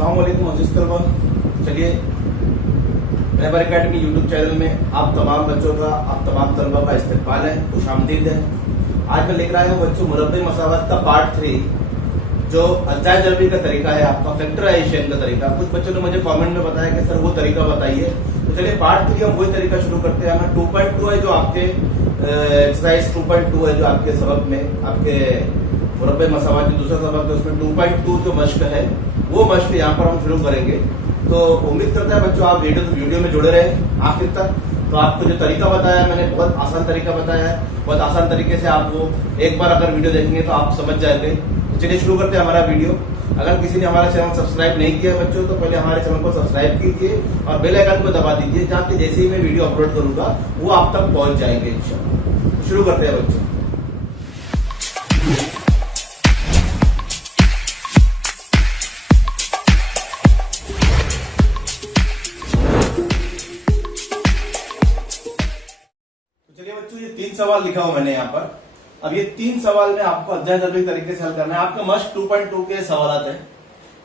अस्सलाम वालेकुम अजीज तलबा। चलिए रहबर एकेडमी यूट्यूब चैनल में आप तमाम बच्चों का, आप तमाम तलबा का इस्तकबाल है, खुशामदीद है। आज मैं लेकर आया हूँ बच्चों मुरब्बे मसावत का पार्ट 3, जो अज्जाए जरबी का तरीका है, आपका फैक्टराइजेशन का तरीका। कुछ बच्चों ने मुझे कमेंट में बताया कि सर वो तरीका बताइए। तो चलिए पार्ट 3 हम वही तरीका शुरू करते हैं। हमें 2.2 है जो आपके एक्सरसाइज 2.2 है जो आपके सबक में, आपके मुरब्बे मसावत जो दूसरा सबक है उसमें 2.2 जो मश्क है वो मश्क यहाँ पर हम शुरू करेंगे। तो उम्मीद करता है बच्चों आप वीडियो में जुड़े रहे आखिर तक। तो आपको जो तरीका बताया मैंने बहुत आसान तरीका बताया है, बहुत आसान तरीके से आप वो एक बार अगर वीडियो देखेंगे तो आप समझ जाएंगे। तो चलिए शुरू करते हैं हमारा वीडियो। अगर किसी ने हमारा चैनल सब्सक्राइब नहीं किया बच्चों तो पहले हमारे चैनल को सब्सक्राइब कीजिए और बेल आइकन को दबा दीजिए, ताकि जैसे ही मैं वीडियो अपलोड करूंगा वो आप तक पहुंच जाएंगे इंशाल्लाह। तो शुरू करते हैं बच्चों। चलिए बच्चों ये 3 सवाल लिखा हुआ मैंने यहाँ पर। अब ये 3 सवाल में आपको अज्जाए जरबी तरीके से हल करना है। आपका मश्क 2.2 के सवाल है।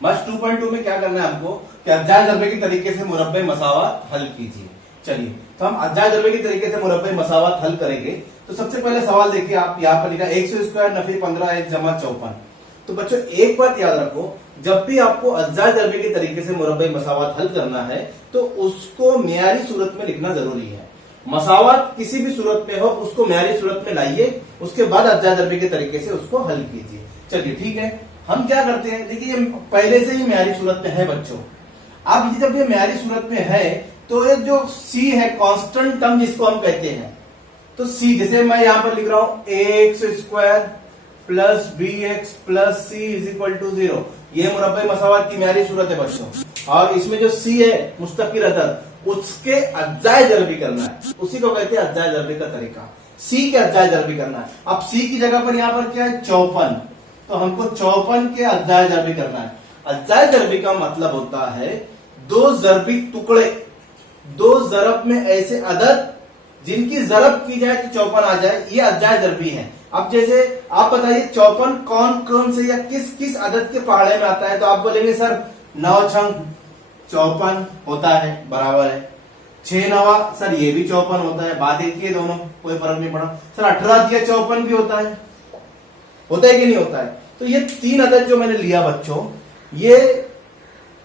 मश्क 2.2 में क्या करना है आपको कि अज्जाए जरबी के तरीके से मुरब्बे मसावत हल कीजिए। चलिए तो हम अज्जाए जरबी के तरीके से मुरब्बे मसावत हल करेंगे। तो सबसे पहले सवाल देखिए, आप यहाँ पर लिखा 100 स्क्वायर नफी 15 1 जमा 54। तो बच्चों एक बात याद रखो, जब भी आपको अज्जाए जरबी के तरीके से मुरब्बे मसावत हल करना है तो उसको मियारी सूरत में लिखना जरूरी है। मसावत किसी भी सूरत में हो उसको मियारी सूरत में लाइए, उसके बाद अज्जाए जरबी के तरीके से उसको हल कीजिए। चलिए ठीक है, हम क्या करते हैं, देखिए ये पहले से ही मियारी सूरत में है बच्चों। अब जब ये मियारी सूरत में है तो ये जो सी है कांस्टेंट टर्म जिसको हम कहते हैं, तो सी जैसे मैं यहां पर लिख रहा हूं x square plus b x plus c is equal to 0, ये मुरब्बे मसावत की मियारी सूरत है बच्चों। और इसमें जो सी है मुस्तकिल अदद, उसके अज्जाए जरबी करना है, उसी को कहते हैं अज्जाए जरबी का तरीका। सी के अज्जाए जरबी करना है। अब सी की जगह पर यहां पर क्या है 54, तो हमको 54 के अज्जाए जरबी करना है। अज्जाए जरबी का मतलब होता है दो जरबी टुकड़े, दो जरब में ऐसे अदद जिनकी जरब की जाए तो 54 आ जाए, ये अज्जाए जरबी है। अब जैसे आप बताइए 54 कौन कौन से या किस किस अदद के पहाड़े में आता है, तो आप बोलेंगे सर 9 छंग 54 होता है, बराबर है। 6 नवा सर ये भी 54 होता है, बाद एक ही दोनों, कोई फर्क नहीं पड़ा। सर 18 दिया 54 भी होता है कि नहीं होता है। तो ये 3 अदद जो मैंने लिया बच्चों, ये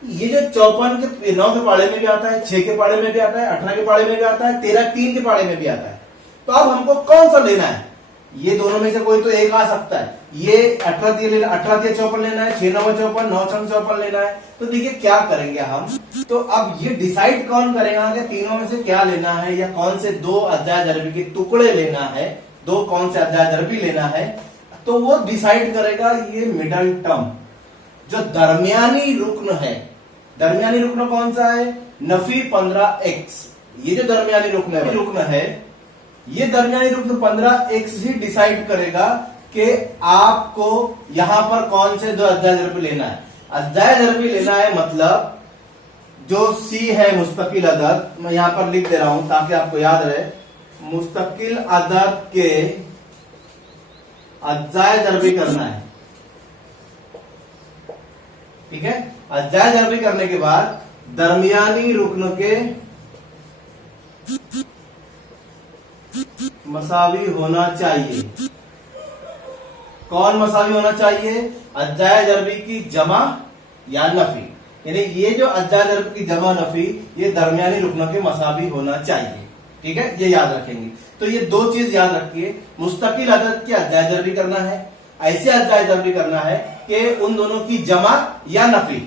जो 54 के 9 के पाड़े में भी आता है, 6 के पाड़े में भी आता है, 18 के पाड़े में भी आता है, 13 3 के पाड़े में भी आता है। तो अब हमको कौन सा लेना है, ये दोनों में से कोई तो एक आ सकता है। ये 18 दिया 54 लेना है, 6 9 54 9 6 54 लेना है। तो देखिए क्या करेंगे हम, तो अब ये डिसाइड कौन करेगा कि तीनों में से क्या लेना है, या कौन से 2 अज्जाए जरबी के टुकड़े लेना है, 2 कौन से अज्जाए जरबी लेना है, तो वो डिसाइड करेगा ये मिडल टर्म, जो दरमियानी रुक्न है। दरमियानी रुक्न कौन सा है, नफी 15x। ये जो दरमियानी रुक्न है, ये दरमियानी रुक्न 15x ही डिसाइड करेगा कि आपको यहां पर कौन से 2 अज्जाए जरबी लेना है। अज्जाए जरबी लेना है मतलब जो सी है मुस्तकिल अदद, मैं यहां पर लिख दे रहा हूं ताकि आपको याद रहे, मुस्तकिल अदद के अज्जाए जरबी करना है। ठीक है, अज्जाए जरबी करने के बाद दरमियानी रुक्न के मसावी होना चाहिए। कौन मसावी होना चाहिए, अज्जाए जरबी की जमा या नफी। यानी ये जो अज्जाए जरबी की जमा नफी, ये दरमियानी रुक्न के मसावी होना चाहिए। ठीक है, ये याद रखेंगे। तो ये 2 चीज याद रखिए, मुस्तकिल अदद की अज्जाए जरबी करना है, ऐसे अज्जाए जरबी करना है कि उन दोनों की जमा या नफी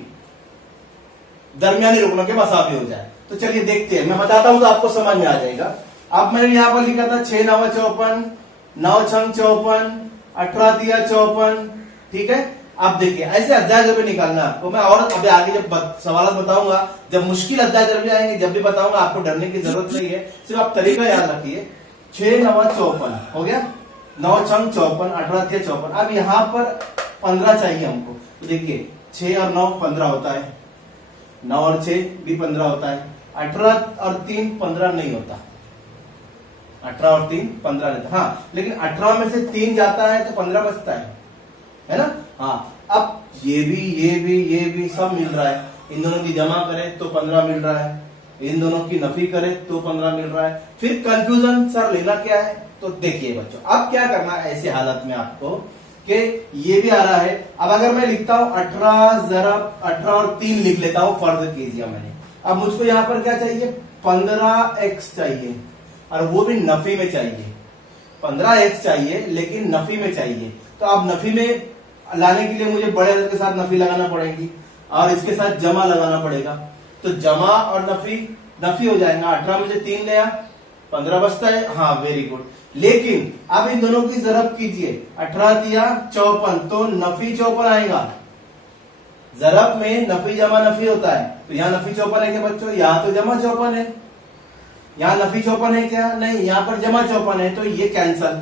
दरमियानी रुक्न के मसावी हो जाए। तो चलिए देखते हैं, मैं बताता हूं तो आपको समझ में आ जाएगा। अब मैंने यहां पर लिखा था 6 9 54 9 6 54 18 दिया 54। ठीक है, अब देखिए ऐसे अज्जाए जरबी निकालना है आपको। मैं और अभी आगे जब सवाल बताऊंगा, जब मुश्किल अज्जाए जरबी आएंगे जब भी बताऊंगा, आपको डरने की जरूरत नहीं है, सिर्फ आप तरीका याद रखिए। 6 9 54 हो गया, 9 6 54 18 दिया 54। अब यहां पर 15 चाहिए हमको। तो देखिए 6 और 9 15 होता है, 9 और 6 भी 15 होता है, 18 और 3 15 नहीं होता, 18 और 3 15 नहीं होता। हाँ, लेकिन 18 में से 3 जाता है तो 15 बचता है ना। हाँ, अब ये भी सब मिल रहा है। इन दोनों की जमा करें तो 15 मिल रहा है, इन दोनों की नफी करें तो 15 मिल रहा है। फिर कंफ्यूजन सर लेना क्या है, तो देखिए बच्चों अब क्या करना है ऐसे हालत में आपको कि ये भी आ रहा है। अब अगर मैं लिखता हूं 18 ज़रब 18 और 3 लिख लेता हूं, फर्ज कीजिए मैंने। अब मुझको यहां पर क्या चाहिए, 15x चाहिए और वो भी नफी में चाहिए। 15x चाहिए लेकिन नफी में चाहिए। तो अब नफी में लाने के लिए मुझे बड़े अदद के साथ नफी लगाना पड़ेगी और इसके साथ जमा लगाना पड़ेगा। तो जमा और नफी, नफी हो जाएगा। 18 में से 3 लिया 15 बचता है, हाँ वेरी गुड। लेकिन अब इन दोनों की जरब कीजिए, 18 दिया 54, तो नफी 54 आएगा। जरब में नफी जमा नफी होता है, तो यहाँ नफी 54 है क्या बच्चों, यहाँ तो जमा 54 है। यहाँ नफी 54 है क्या, नहीं, यहाँ पर जमा 54 है, तो ये कैंसल।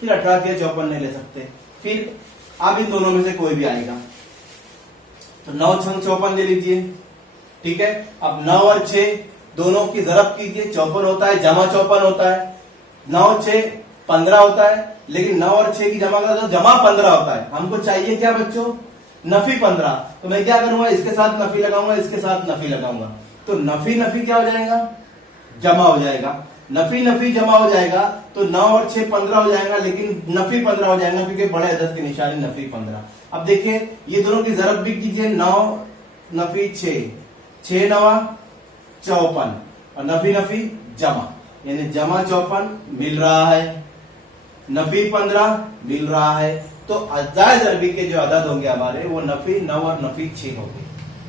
फिर 18 दिया 54 नहीं ले सकते। फिर अब इन दोनों में से कोई भी आएगा, तो 9 छंग 54 ले लीजिए, ठीक है। अब 9 और 6 दोनों की जरब कीजिए, 54 होता है, जमा 54 होता है। 9 6 15 होता है, लेकिन 9 और 6 की जमा करा तो जमा 15 होता है। हमको चाहिए क्या बच्चों, नफी 15। तो मैं क्या करूंगा, इसके साथ नफी लगाऊंगा, इसके साथ नफी लगाऊंगा, तो नफी नफी क्या हो जाएगा, जमा हो जाएगा। नफी नफी जमा हो जाएगा, तो 9 और 6 15 हो जाएगा, लेकिन नफी 15 हो जाएगा क्योंकि बड़े अदद की निशानी नफी 15। अब देखिए ये दोनों की जरब भी कीजिए, 9 नफी 6, 6 9 54 और नफी नफी जमा, यानी जमा 54 मिल रहा है, नफी 15 मिल रहा है। तो अज्जाए दरबी के जो अदद होंगे हमारे वो नफी 9 और नफी 6 होंगे।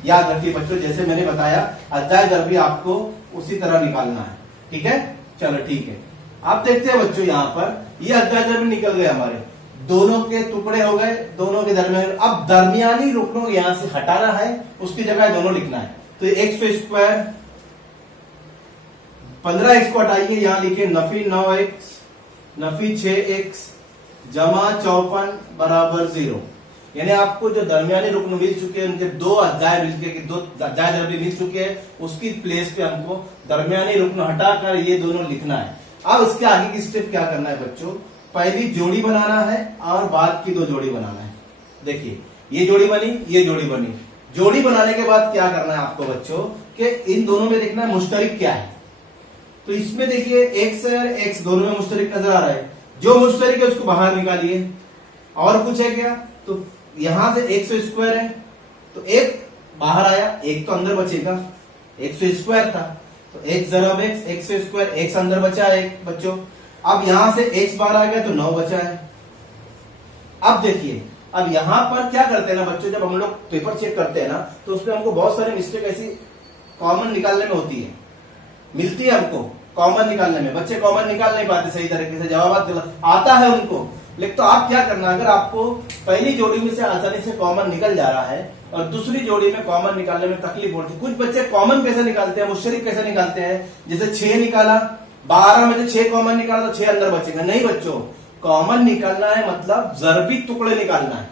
याद रखिए बच्चों, जैसे मैंने बताया अज्जाए दरबी आपको उसी तरह निकालना है, ठीक है। चलो ठीक है, आप देखते हैं बच्चों यहाँ पर ये अज्जाए दरबी निकल गए हमारे, दोनों के टुकड़े हो गए, दोनों के दरमियान। अब दरमियानी रुकनों यहां से हटाना है, उसकी जगह दोनों लिखना है। तो एक्स स्क्वायर 15x को हटाइए, यहां लिखिए नफी 9x नफी 6x जमा 54 बराबर 0। यानी आपको जो दरमियानी रुकन मिल चुके हैं, उनके दो अज्जाए मिलके, दो अज्जाए दरबी मिल चुके हैं, उसकी प्लेस पे हमको दरमियानी रुकन हटाकर ये दोनों लिखना है। अब इसके आगे की स्टेप क्या करना है बच्चों, पहली जोड़ी बनाना है और बाद की दो जोड़ी बनाना है। देखिए ये जोड़ी बनी, ये जोड़ी बनी। जोड़ी बनाने के बाद क्या करना है आपको बच्चों, कि इन दोनों में देखना है मुश्तरिक क्या है। तो इसमें देखिए एक्स और एक्स दोनों में मुश्तरिक नजर आ रहा है, जो मुश्तरिक है उसको बाहर निकालिए। और कुछ है क्या, तो यहां से एक्स स्क्वायर है, तो एक बाहर आया, एक तो अंदर बचेगा, एक्स स्क्वायर था, तो एक्स जरब एक्स, एक्स स्क्वायर, एक्स अंदर बचा है बच्चों। अब यहां से एक्स बाहर आ गया तो 9 बचा है। अब देखिए अब यहां पर क्या करते हैं ना बच्चों, जब हम लोग पेपर चेक करते हैं ना, तो उसमें हमको बहुत सारे मिस्टेक ऐसी कॉमन निकालने में होती है, मिलती है हमको कॉमन निकालने में। बच्चे कॉमन निकाल नहीं पाते सही तरीके से, जवाब गलत आता है उनको। लेकिन तो आप क्या करना, अगर आपको पहली जोड़ी में से आसानी से कॉमन निकल जा रहा है और दूसरी जोड़ी में कॉमन निकालने में तकलीफ होती है, कुछ बच्चे कॉमन कैसे निकालते हैं, मुश्तरिक कैसे निकालते हैं, जैसे 6 निकाला, 12 में से 6 कॉमन निकाला तो 6 अंदर बचेगा। नहीं बच्चों, कॉमन निकालना है मतलब जरबी टुकड़े निकालना है,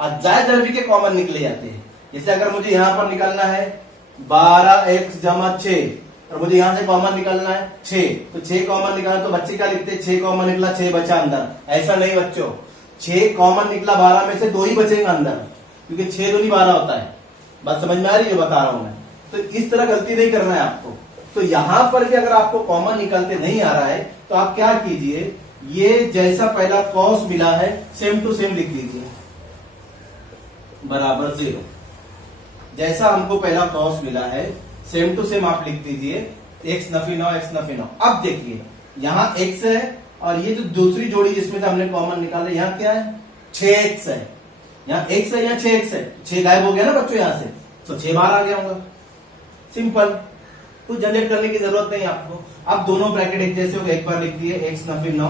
अज्जाए दरबी के कॉमन निकले जाते हैं। जैसे अगर मुझे यहां पर निकालना है 12x जमा 6 और मुझे यहां से कॉमन निकालना है 6, तो 6 कॉमन निकाला तो बच्चे क्या लिखते हैं, 6 कॉमन निकला 6 बचा अंदर। ऐसा नहीं बच्चों, 6 कॉमन निकला 12 में से 2 ही बचेगा अंदर, क्योंकि 6 दूनी 12 होता है। बात समझ में आ रही है जो बता रहा हूं मैं। तो इस तरह गलती नहीं करना है आपको। तो यहां पर भी अगर आपको कॉमन निकालते नहीं आ रहा है तो आप क्या कीजिए, ये जैसा पहला कॉस मिला है सेम टू सेम लिख लीजिए, बराबर 0। जैसा हमको पहला कॉस मिला है सेम टू सेम आप लिख दीजिए, एक्स नफी 9 एक्स नफी 9। अब देखिए यहां एक्स है और ये जो दूसरी जोड़ी जिसमें से हमने कॉमन निकाला, यहाँ क्या है 6x है, यहाँ x है, यहाँ 6x है, 6 गायब हो गया ना बच्चों यहां से, तो 6 बाहर आ गया होगा। सिंपल, कुछ जनरेट करने की जरूरत नहीं आपको। अब दोनों ब्रैकेट एक जैसे हो गए, एक बार लिख दिए एक्स नफी 9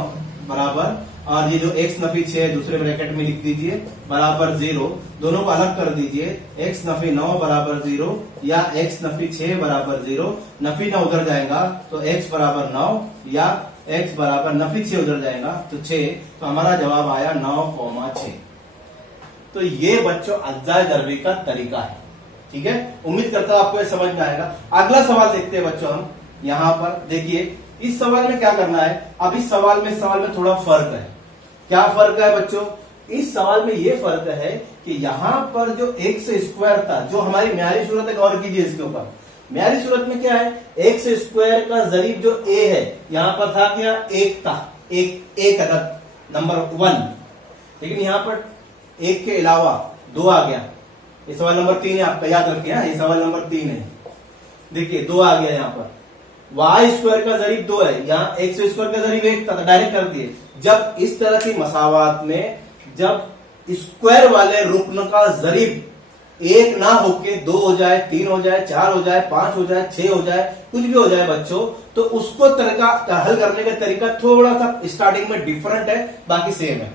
बराबर, और ये जो एक्स नफी 6 दूसरे ब्रैकेट में लिख दीजिए बराबर 0। दोनों को अलग कर दीजिए, एक्स नफी 9 बराबर 0 या एक्स नफी 6 बराबर 0। नफी 9 उधर जाएगा तो एक्स बराबर 9 या एक्स बराबर नफी 6 उधर जाएगा तो 6। तो हमारा जवाब आया 9,6। तो ये बच्चों अज्जाए दरबी का तरीका है, ठीक है। उम्मीद करता हूं आपको ये समझ में आएगा। अगला सवाल देखते हैं बच्चों हम। यहां पर देखिए इस सवाल में क्या करना है, अब इस सवाल में थोड़ा फर्क है। क्या फर्क है बच्चों, इस सवाल में ये फर्क है कि यहाँ पर जो x स्क्वायर था, जो हमारी म्यारी सूरत है, गौर कीजिए इसके ऊपर। म्यारी सूरत में क्या है, x स्क्वायर का जरीब जो a है, यहाँ पर था क्या, एक था, एक अदद नंबर 1, लेकिन यहाँ पर एक के अलावा 2 आ गया। ये सवाल नंबर 3 है, आपका याद रखिए, ये सवाल नंबर 3 है। देखिए 2 आ गया, यहाँ पर y स्क्वायर का जरीब 2 है, यहाँ x स्क्वायर का जरीब 1 था, तो डायरेक्ट कर दिए। जब इस तरह की मसावात में जब स्क्वायर वाले रुकन का जरीब 1 ना होके 2 हो जाए, 3 हो जाए, 4 हो जाए, 5 हो जाए, 6 हो जाए, कुछ भी हो जाए बच्चों, तो उसको तरीका हल करने का तरीका थोड़ा सा स्टार्टिंग में डिफरेंट है, बाकी सेम है।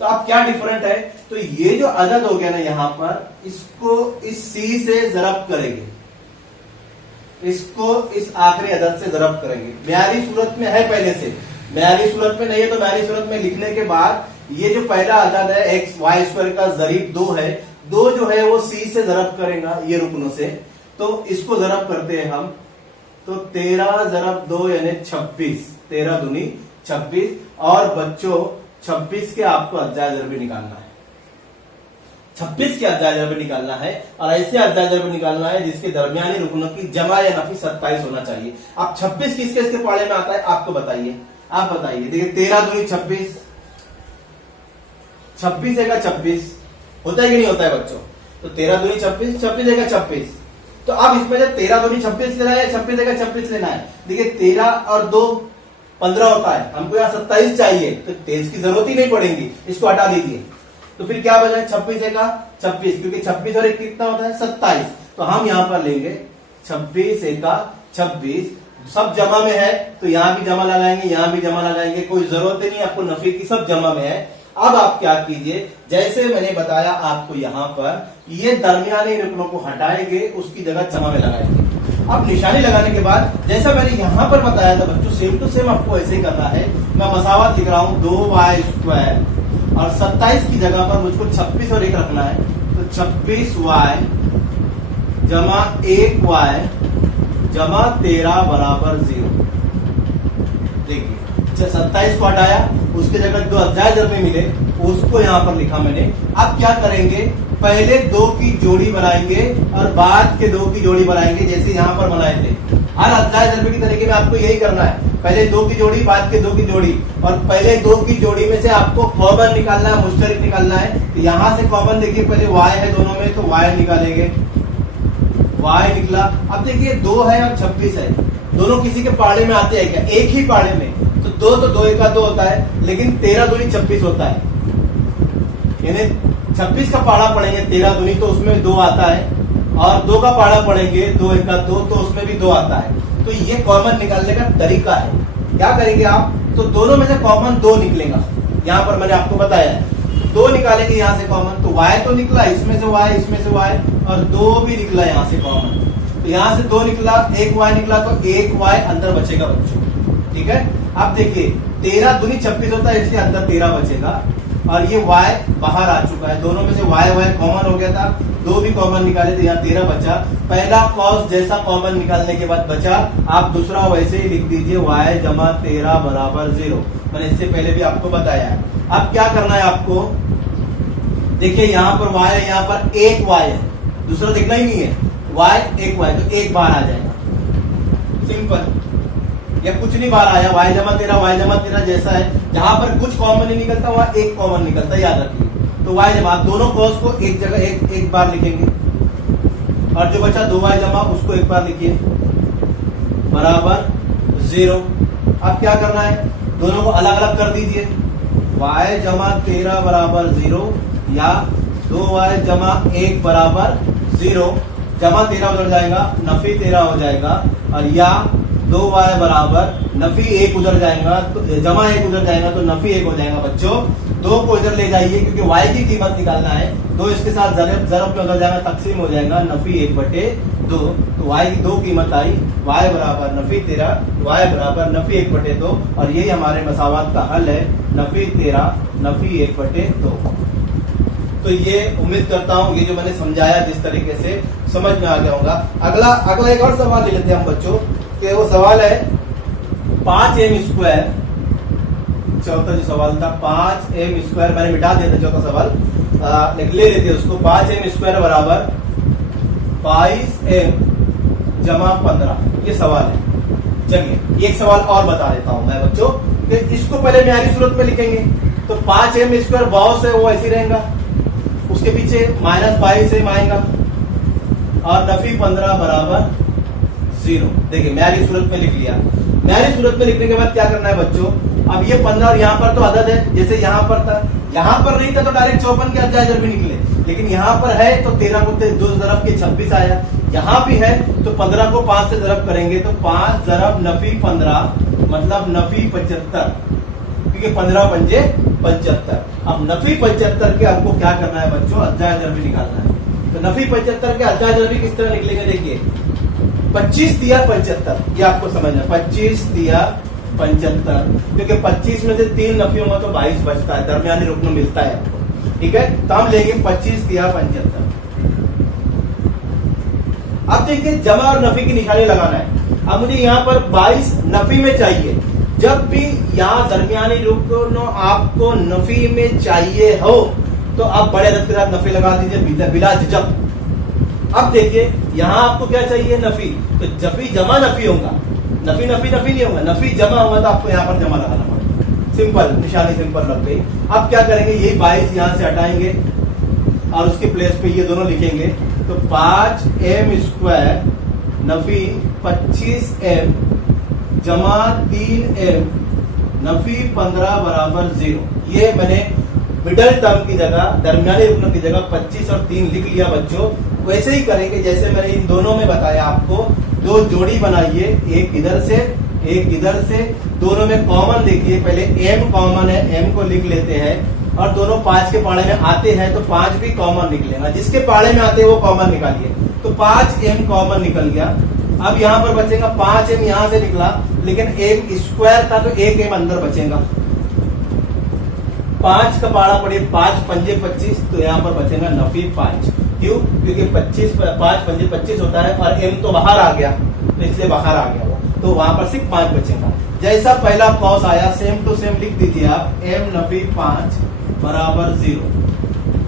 तो अब क्या डिफरेंट है, तो ये जो अदद हो गया ना यहाँ पर, इसको इस सी से जरब करेंगे, इसको इस आखिरी अदद से जरब करेंगे। म्यारी सूरत में है पहले से, म्यारी सूरत में नहीं है, तो म्यारी सूरत में लिखने के बाद ये जो पहला अदद है एक्स वाई स्क्वायर का जरीब 2 है, 2 जो है वो सी से जरब करेगा ये रुकनों से, तो इसको जरब करते हैं हम, तो 13 जरब 2 यानी 26, 13 दूनी 26। और बच्चों 26 के आपको अज्जाए जरबे निकालना है, 26 के अज्जाए जरबे निकालना है, और ऐसे अज्जाए जरबे निकालना है जिसके दरमियानी रुकनों की जमा या नफी 27 होना चाहिए। अब 26 किसके इसके पाड़े में आता है, आपको बताइए, आप बताइए। देखिए 13 दूनी 26, 26 है का 26 होता है कि नहीं होता है बच्चों, तो 13 दूनी 26, 26 है का 26। तो अब इसमें जब 13 दूनी 26 लेना है, 26 है का 26 लेना है। देखिए 13 और 2 15 होता है, हमको यहाँ 27 चाहिए, तो 23 की जरूरत ही नहीं पड़ेगी, इसको हटा दीजिए। तो फिर क्या बचा, 26 है का 26, क्योंकि 26 और 1 कितना होता है 27। तो हम यहाँ पर लेंगे 26 है का 26, सब जमा में है, तो यहां भी जमा लगाएंगे, यहां भी जमा लगाएंगे, कोई जरूरत नहीं आपको नफी की, सब जमा में है। अब आप क्या कीजिए, जैसे मैंने बताया आपको, यहां पर ये दरमियानी रुकनों को हटाएंगे, उसकी जगह जमा में लगाएंगे। अब निशानी लगाने के बाद जैसा मैंने यहां पर बताया था बच्चों, सेम टू सेम आपको ऐसे ही करना है। मैं मसावत लिख रहा हूं 2y स्क्वायर, और 27 की जगह पर मुझको 26 और 1 रखना है, तो 26y जमा 1y जमा 13 बराबर 0। देखिए 27 को हटाया, उसके जगह जो अज्जाए जरबे मिले उसको यहाँ पर लिखा मैंने। अब क्या करेंगे, पहले 2 की जोड़ी बनाएंगे और बाद के 2 की जोड़ी बनाएंगे, जैसे यहाँ पर बनाए थे। हर अज्जाए जरबे की तरीके में आपको यही करना है, पहले 2 की जोड़ी, बाद के 2 की जोड़ी, और पहले 2 की जोड़ी में से आपको कॉमन निकालना है, मुश्तरक निकालना है। तो यहाँ से कॉमन देखिए, पहले y है दोनों में, तो y निकालेंगे, y निकला। अब देखिए 2 है और 26 है, दोनों किसी के पाड़े में आते हैं क्या, एक ही पाड़े में, तो 2 1 का 2 होता है, लेकिन 13 दूनी 26 होता है, यानी 26 का पाड़ा पड़ेंगे 13 दूनी, तो उसमें 2 आता है, और 2 का पाड़ा पड़ेंगे 2 1 का 2, तो उसमें भी 2 आता है। तो ये कॉमन निकालने का तरीका है। क्या करेंगे आप, तो दोनों में से कॉमन 2 निकलेगा, यहाँ पर मैंने आपको बताया है, 2 निकालेंगे यहाँ से कॉमन, तो y तो निकला, इसमें से y, इसमें से y, और 2 भी निकला यहाँ से कॉमन, तो यहाँ से 2 निकला, 1 y निकला, तो 1 y अंदर बचेगा बच्चों, ठीक है। अब देखिए 13 दूनी 26 होता है, इसलिए अंदर 13 बचेगा, और ये y बाहर आ चुका है, दोनों में से y कॉमन हो गया था, 2 भी कॉमन निकाले, तो यहाँ 13 बचा। पहला कॉस जैसा कॉमन निकालने के बाद बचा, आप दूसरा वैसे ही लिख दीजिए, y जमा 13 बराबर 0। मैंने इससे पहले भी आपको बताया है। अब क्या करना है आपको, देखिए यहाँ पर y है, यहाँ पर 1 y है, दूसरा देखना ही नहीं है, y 1 y, तो 1 बाहर आ जाएगा, सिंपल, या कुछ नहीं बाहर आया, y जमा 13 जैसा है, जहां पर कुछ कॉमन नहीं निकलता वहां 1 कॉमन निकलता है, याद रखिए। तो y जमा, दोनों कॉस को एक जगह एक बार लिखेंगे, और जो बचा 2y जमा उसको एक बार लिखिए, बराबर 0। अब क्या करना है, दोनों को अलग अलग कर दीजिए, y जमा 13 बराबर 0, या 2y जमा 1 बराबर 0, जमा 13 उधर जाएगा, नफी 13 हो जाएगा, और या 2y बराबर नफी 1 उधर जाएगा, तो जमा 1 उधर जाएगा, तो नफी 1 हो जाएगा बच्चों। 2 को इधर ले जाइए, क्योंकि y की कीमत निकालना है, 2 इसके साथ जरब में उधर जाएगा, तकसीम हो जाएगा, नफी 1/2, तो y की 2 कीमत आई, y बराबर नफी 13, y बराबर नफी 1/2, और यही हमारे मसावात का हल है, नफी 13 नफी 1/2। तो ये उम्मीद करता हूँ ये जो मैंने समझाया जिस तरीके से समझ में आ गया होगा। अगला एक और सवाल ले लेते हैं हम बच्चों, कि वो सवाल है 5m² चौथा जो सवाल था 5m², मैंने मिटा दिया था चौथा सवाल, ले लेते उसको। 5m² बराबर 22m जमा 15, ये सवाल है। चलिए एक सवाल और बता देता हूं मैं बच्चों, कि इसको पहले म्यारी सूरत में लिखेंगे। तो 5m² बहुत से वो ऐसे रहेगा, उसके पीछे -22m आएगा और नफी 15 बराबर 0। देखिए म्यारी सूरत में लिख लिया। म्यारी सूरत में लिखने के बाद क्या करना है बच्चों, अब ये 15 और यहाँ पर तो अदद है, जैसे यहाँ पर था, यहाँ पर नहीं था तो डायरेक्ट 54 के अज्जा जर भी निकले, लेकिन यहाँ पर है तो 13 को 2 ज़रब के 26 आया। यहाँ भी है तो 15 को 5 से ज़रब करेंगे तो 5 ज़रब नफी 15 मतलब नफी 75, क्योंकि 15 पंजे 75। अब नफी 75 के आपको क्या करना है बच्चों, अज्जा जर भी निकालना है। तो नफी 75 के अज्जा जर भी किस तरह निकलेंगे, देखिए 25 दिया 75, ये आपको समझना, 25 दिया 75, क्योंकि 25 में से 3 नफी होगा तो 22 बचता है, दरमियानी रुकन मिलता है आपको, ठीक है। तो हम लेंगे 25 दिया 75। अब देखिए जमा और नफी की निशानी लगाना है। अब मुझे यहाँ पर 22 नफी में चाहिए, जब भी यहाँ दरमियानी रुकन आपको नफी में चाहिए हो तो आप बड़े अदद के साथ नफी लगा दीजिए बिला झिझक। अब देखिए यहाँ आपको क्या चाहिए, नफी, तो जफी जमा नफी होगा, नफी नफी नफी नहीं होगा, नफी जमा होगा तो आपको यहाँ पर जमा लगाना पड़ेगा। सिंपल निशानी सिंपल लग गई। अब क्या करेंगे, यही 22 यहाँ से हटाएंगे और उसके प्लेस पे ये दोनों लिखेंगे। तो 5m² नफी 25m जमा 3m नफी 15 बराबर 0। ये मैंने मिडल टर्म की जगह, दरमियानी रुकन की जगह 25 और 3 लिख लिया बच्चों। वैसे ही करेंगे जैसे मैंने इन दोनों में बताया आपको। 2 जोड़ी बनाइए, एक इधर से एक इधर से, दोनों में कॉमन देखिए, पहले m कॉमन है, m को लिख लेते हैं और दोनों 5 के पाड़े में आते हैं तो 5 भी कॉमन निकलेगा, जिसके पाड़े में आते हैं वो कॉमन निकालिए। तो 5m कॉमन निकल गया। अब यहाँ पर बचेगा 5m, यहाँ से निकला लेकिन m² था तो 1m अंदर बचेगा। 5 का पाड़ा पड़े 5 पंजे 25, तो यहाँ पर बचेगा नफी 5। क्यों, क्योंकि 5 पंजे 25 होता है और m तो बाहर आ गया, तो इसलिए बाहर आ गया वो, तो वहां पर सिर्फ 5 बचेगा। जैसा पहला कॉस आया सेम टू सेम लिख दीजिए आप, m नफी 5 बराबर 0।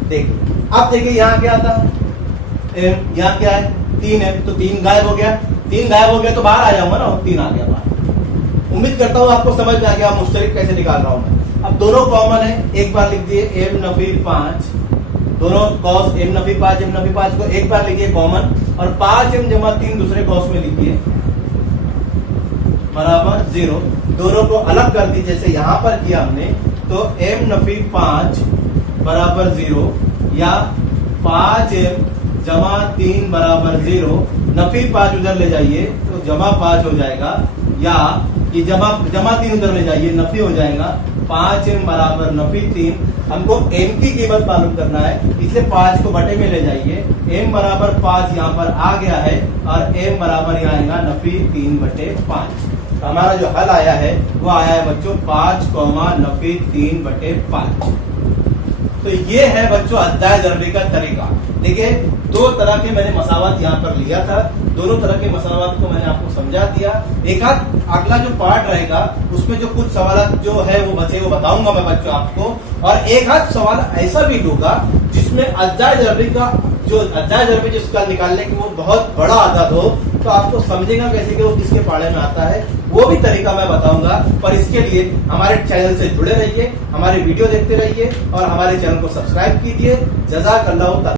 देखिए अब देखिए यहाँ क्या था, m, यहाँ क्या है 3m, तो 3 गायब हो गया, 3 गायब हो गया तो बाहर आ जाऊंगा ना, 3 आ गया बाहर। उम्मीद करता हूँ आपको समझ में आ गया मुश्तरिक कैसे निकाल रहा हूं मैं। अब दोनों कॉमन है, एक बार लिख दिए m नफी 5, दोनों कॉस m नफी 5 को एक बार लिखिए कॉमन, और 5m जमा 3 दूसरे कॉस में लिखिए बराबर 0। दोनों को अलग कर दी जैसे यहां पर किया हमने, तो m नफी 5 बराबर 0 या 5m जमा 3 बराबर 0। नफी 5 उधर ले जाइए तो जमा 5 हो जाएगा, या ये जमा 3 उधर ले जाइए नफी हो जाएगा। 5m बराबर नफी 3। हमको m की कीमत मालूम करना है, इसलिए 5 को बटे में ले जाइए। m बराबर 5 यहाँ पर आ गया है और m बराबर यहाँ आएगा नफी 3/5। तो हमारा जो हल आया है वो आया है बच्चों 5, नफी 3/5। तो ये है बच्चों अध्याय जरबे का तरीका। देखिए 2 तरह के मैंने मसावत यहाँ पर लिया था, दोनों तरह के मसावत को मैंने आपको समझा दिया। एक अगला जो पार्ट रहेगा उसमें जो कुछ सवाल जो है वो बचे वो बताऊंगा मैं बच्चों आपको, और एक आध सवाल ऐसा भी लूंगा जिसमें अध्याय जरबे का जो अध्याय जरबे जिसका निकालने की वो बहुत बड़ा आदत हो, तो आपको समझेगा कैसे कि वो किसके पाड़े में आता है, वो भी तरीका मैं बताऊंगा। पर इसके लिए हमारे चैनल से जुड़े रहिए, हमारे वीडियो देखते रहिए और हमारे चैनल को सब्सक्राइब कीजिए। जज़ाकल्लाह।